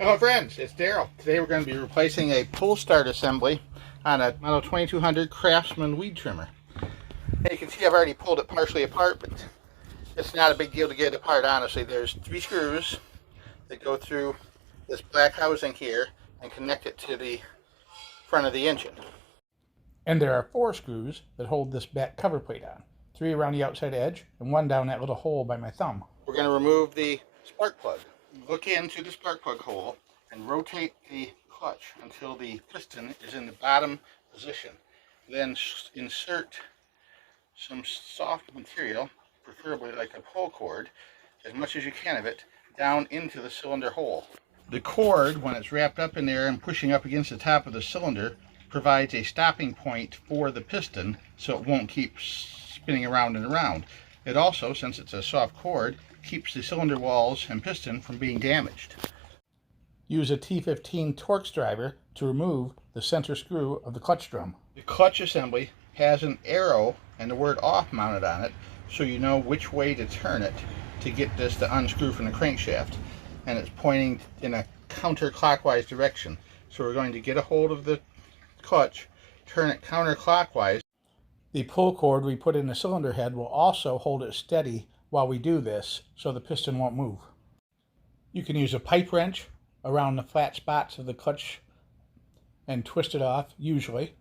Hello friends, it's Daryl. Today we're going to be replacing a pull start assembly on a Model 2200 Craftsman weed trimmer. And you can see I've already pulled it partially apart, but it's not a big deal to get it apart, honestly. There's 3 screws that go through this black housing here and connect it to the front of the engine. And there are 4 screws that hold this back cover plate on. 3 around the outside edge and 1 down that little hole by my thumb. We're going to remove the spark plug. Look into the spark plug hole and rotate the clutch until the piston is in the bottom position. Then insert some soft material, preferably like a pull cord, as much as you can of it, down into the cylinder hole. The cord, when it's wrapped up in there and pushing up against the top of the cylinder, provides a stopping point for the piston so it won't keep spinning around and around. It also, since it's a soft cord, keeps the cylinder walls and piston from being damaged. Use a T15 Torx driver to remove the center screw of the clutch drum. The clutch assembly has an arrow and the word off mounted on it, so you know which way to turn it to get this to unscrew from the crankshaft. And it's pointing in a counterclockwise direction. So we're going to get a hold of the clutch, turn it counterclockwise. The pull cord we put in the cylinder head will also hold it steady while we do this, so the piston won't move. You can use a pipe wrench around the flat spots of the clutch and twist it off, usually.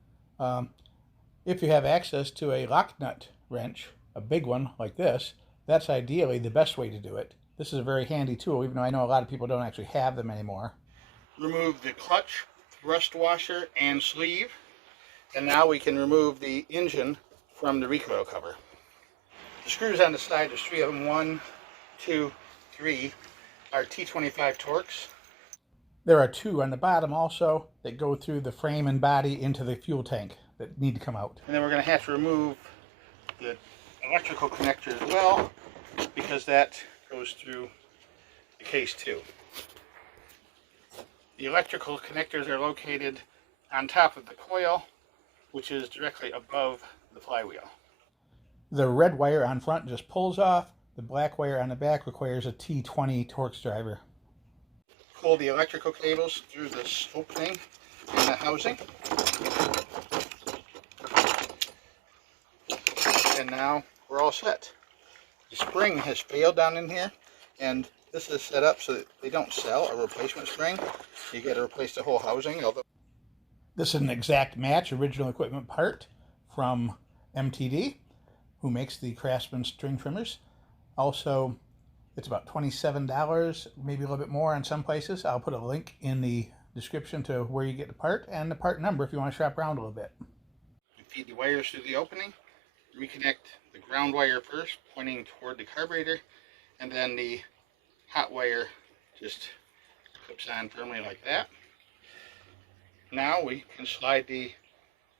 If you have access to a lock nut wrench, a big one like this, that's ideally the best way to do it. This is a very handy tool, even though I know a lot of people don't actually have them anymore. Remove the clutch, thrust washer, and sleeve. And now we can remove the engine from the recoil cover. The screws on the side, there's 3 of them. 1, 2, 3 are T25 Torx. There are 2 on the bottom also that go through the frame and body into the fuel tank that need to come out. And then we're going to have to remove the electrical connector as well, because that goes through the case too. The electrical connectors are located on top of the coil, which is directly above the flywheel. The red wire on front just pulls off. The black wire on the back requires a T20 Torx driver. Pull the electrical cables through this opening in the housing. And now we're all set. The spring has failed down in here, and this is set up so that they don't sell a replacement spring. You got to replace the whole housing. This is an exact match original equipment part from MTD, who makes the Craftsman string trimmers. Also, it's about $27, maybe a little bit more in some places. I'll put a link in the description to where you get the part and the part number if you want to shop around a little bit. Feed the wires through the opening. Reconnect the ground wire first, pointing toward the carburetor, and then the hot wire just clips on firmly like that. Now we can slide the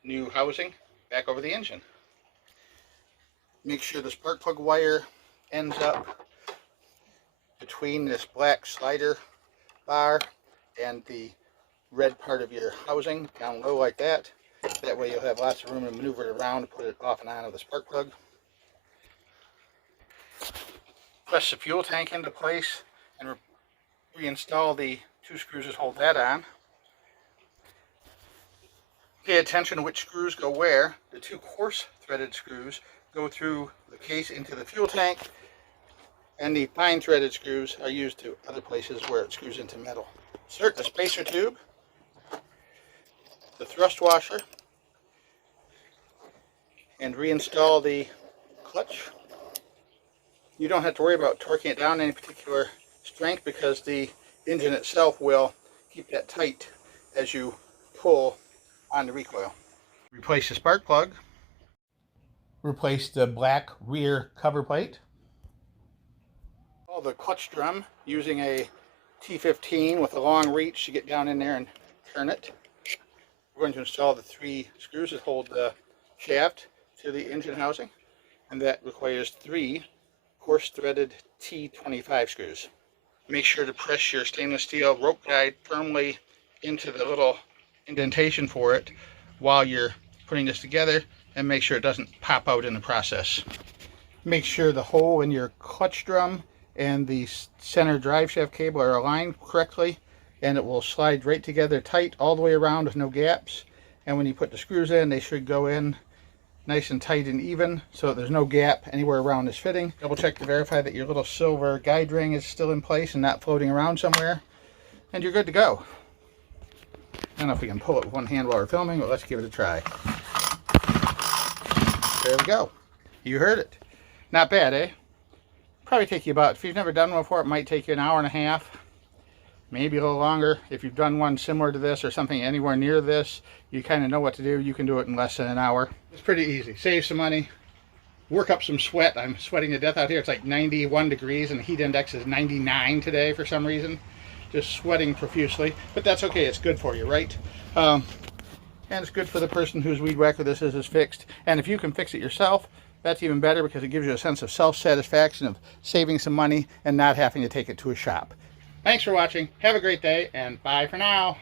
new housing back over the engine. Make sure the spark plug wire ends up between this black slider bar and the red part of your housing, down low like that. That way you'll have lots of room to maneuver it around to put it off and on of the spark plug. Press the fuel tank into place and reinstall the 2 screws that hold that on. Pay attention to which screws go where. The 2 coarse threaded screws go through the case into the fuel tank, and the fine threaded screws are used to other places where it screws into metal. Insert the spacer tube, the thrust washer, and reinstall the clutch. You don't have to worry about torquing it down any particular strength because the engine itself will keep that tight as you pull on the recoil. Replace the spark plug. Replace the black rear cover plate. Pull the clutch drum using a T15 with a long reach to get down in there and turn it. We're going to install the 3 screws that hold the shaft to the engine housing, and that requires 3 coarse threaded T25 screws. Make sure to press your stainless steel rope guide firmly into the little indentation for it while you're putting this together, and make sure it doesn't pop out in the process. Make sure the hole in your clutch drum and the center drive shaft cable are aligned correctly, and it will slide right together tight all the way around with no gaps. And when you put the screws in, they should go in nice and tight and even, so that there's no gap anywhere around this fitting. Double check to verify that your little silver guide ring is still in place and not floating around somewhere, and you're good to go. I don't know if we can pull it with one hand while we're filming, but let's give it a try. There we go. You heard it. Not bad, eh? Probably take you about, if you've never done one before, it might take you an hour and a half, maybe a little longer. If you've done one similar to this or something anywhere near this, you kind of know what to do. You can do it in less than an hour. It's pretty easy. Save some money, work up some sweat. I'm sweating to death out here. It's like 91 degrees and the heat index is 99 today for some reason. Just sweating profusely, but that's okay. It's good for you, right? And it's good for the person whose weed whacker this is fixed. And if you can fix it yourself, that's even better, because it gives you a sense of self-satisfaction of saving some money and not having to take it to a shop. Thanks for watching. Have a great day, and bye for now.